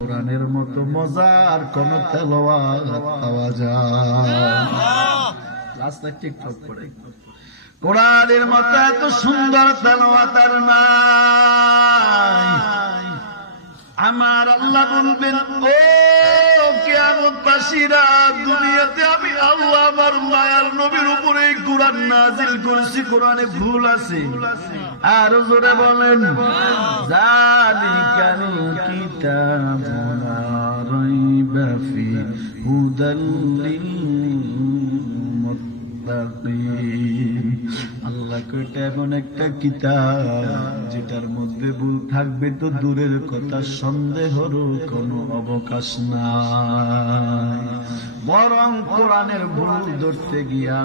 কোরআনের মতো মজার কোন তেলোয়াত পাওয়া যায় রাস্তায় টিকটক করে কোরআনের মতো এত সুন্দর তেলোয়াতার নাই। আমার আল্লাহ বলবেন, ও কেমন দুনিয়াতে আমি আল্লাহ আমার মায়ার নবীর উপরে কুরআন নাজিল করেছি, কুরআনে ভুল আছে। আর জোরে বলেন জালিকাল কিতাবু লা রাইবা ফি হুদাল লিল যেটার মধ্যে ভুল থাকবে তো দূরের কথা সন্দেহরও কোনো অবকাশ নাই। বরং কোরআনের ভুল ধরতে গিয়া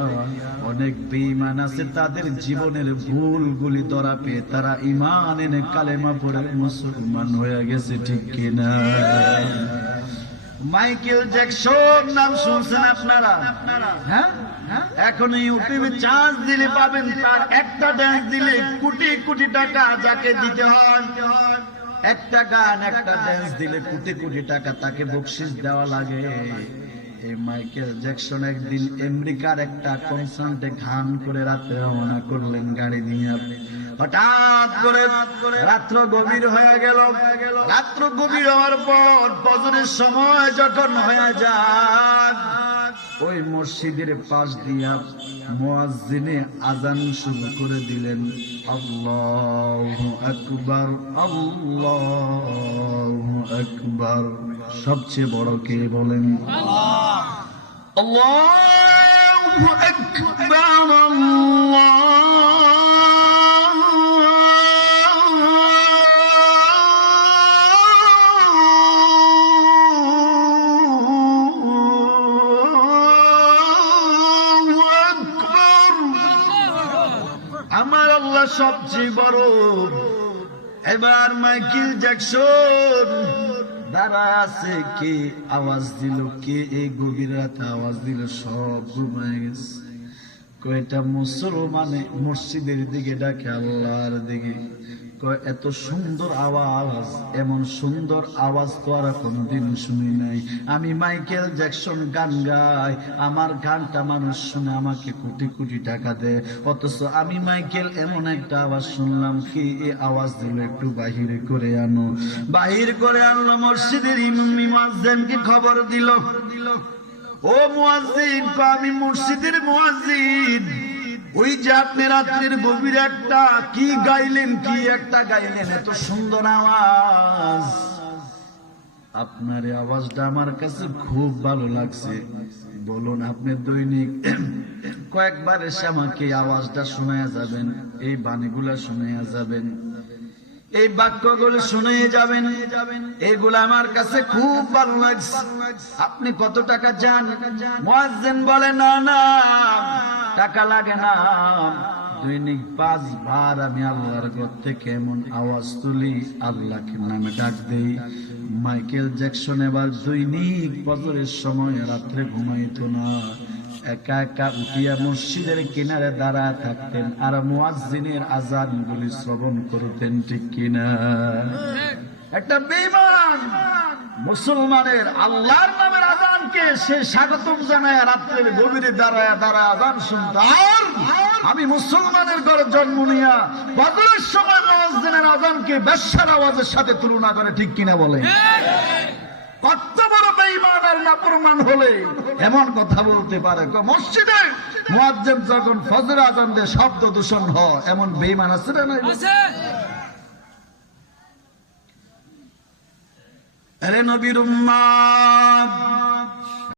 অনেক বেঈমান আছে, তাদের জীবনের ভুলগুলি ধরা পেয়ে তারা ইমান এনে কালেমা পড়ে মুসলমান হয়ে গেছে, ঠিক কিনা? মাইকেল জ্যাকসন, নাম শুনছেন আপনারা? হ্যাঁ? এখন ইউটিউবে চার্জ দিলে পাবেন, তার একটা ড্যান্স দিলে কোটি কোটি টাকা যাকে দিতে হয়। একটা গান, একটা ড্যান্স দিলে কোটি কোটি টাকা তাকে বকশিস দেওয়া লাগে। এই মাইকেল জ্যাকসন একদিন আমেরিকার একটা কনসার্টে গান করে রাতে রওনা করলেন গাড়ি নিয়ে। হঠাৎ করে রাত্র গভীর হয়ে গেল। রাত্র গভীর হওয়ার পর বজরের সময় যখন হয়ে যায় ওই মসজিদের পাশ দিয়া মুয়াজ্জিনে আজান শুরু করে দিলেন। আল্লাহু আকবার আল্লাহু আকবার। সবচেয়ে বড় কে বলেন? আল্লাহু আকবার আল্লাহু আমার আল্লাহ সবচেয়ে বড়। এবার মাইকেল জ্যাকসন, দাঁড়া আছে কে? আওয়াজ দিল কে? এই গভীর রাতে আওয়াজ দিল সব ঘুমায় গেছে। কয়টা মুসলমানে মসজিদের দিকে ডাকে আল্লাহর দিকে। এত সুন্দর আওয়াজ, এমন সুন্দর আওয়াজ তো আর কোনোদিন শুনি নাই। আমি মাইকেল জ্যাকসন গান গাই, আমার গানটা মানুষ শুনে আমাকে কোটি কোটি টাকা দেয়। অথচ আমি মাইকেল এমন একটা আওয়াজ শুনলাম, কি এই আওয়াজ দিল একটু বাহিরে করে আনো। বাহির করে আনলো মসজিদের ইমামকে খবর দিল? ও মুয়াজ্জিন আমি মসজিদের মুয়াজ্জিন। ওই যে আপনি রাত্রির গভীর একটা, কি গাইলেন, কি একটা গাইলেন, এত সুন্দর আওয়াজ। আপনার আওয়াজটা আমার কাছে খুব ভালো লাগছে। বলুন, আপনি দৈনিক কয়েকবার এসে আমাকে আওয়াজটা শোনা যাবেন, এই বাণীগুলা শোনায়া যাবেন। এই বাক্যগুলো শুনে যাবেন। এগুলো আমার কাছে খুব ভালো লাগছে। আপনি কত টাকা চান? মুয়াজ্জিন বলে, না না, টাকা লাগে না। দৈনিক পাঁচবার আমি আল্লাহর ঘর থেকে এমন আওয়াজ তুলি, আল্লাহকে নামে ডাক দেই। মাইকেল জ্যাকসন এবার দৈনিক বছরের সময় রাত্রে ঘুমাইতো না। একা একা উঠিয়া মসজিদের কিনারে দাঁড়ায় থাকতেন আর মুয়াজ্জিনের আজান গুলি শ্রবণ করতেন ঠিক কিনা? একটা বেঈমান মুসলমানের আল্লাহর নামের আজানকে সে স্বাগতম জানায় রাত্রের গভীরে দাঁড়ায় দাঁড়ায় আজান শুনতে। আর আমি মুসলমানের ঘরে জন্ম নিয়া বদলের সময় মুয়াজ্জিনের আজানকে বেশ্যার আওয়াজের সাথে তুলনা করে ঠিক কিনা বলে? কত বড় বেঈমান আর নাফরমান হলে এমন কথা বলতে পারে। মসজিদে মুয়াজ্জিন যখন ফজর আজান দেয় শব্দ দূষণ হয় এমন বেঈমান আছে না আরে নবীর উম্মাদ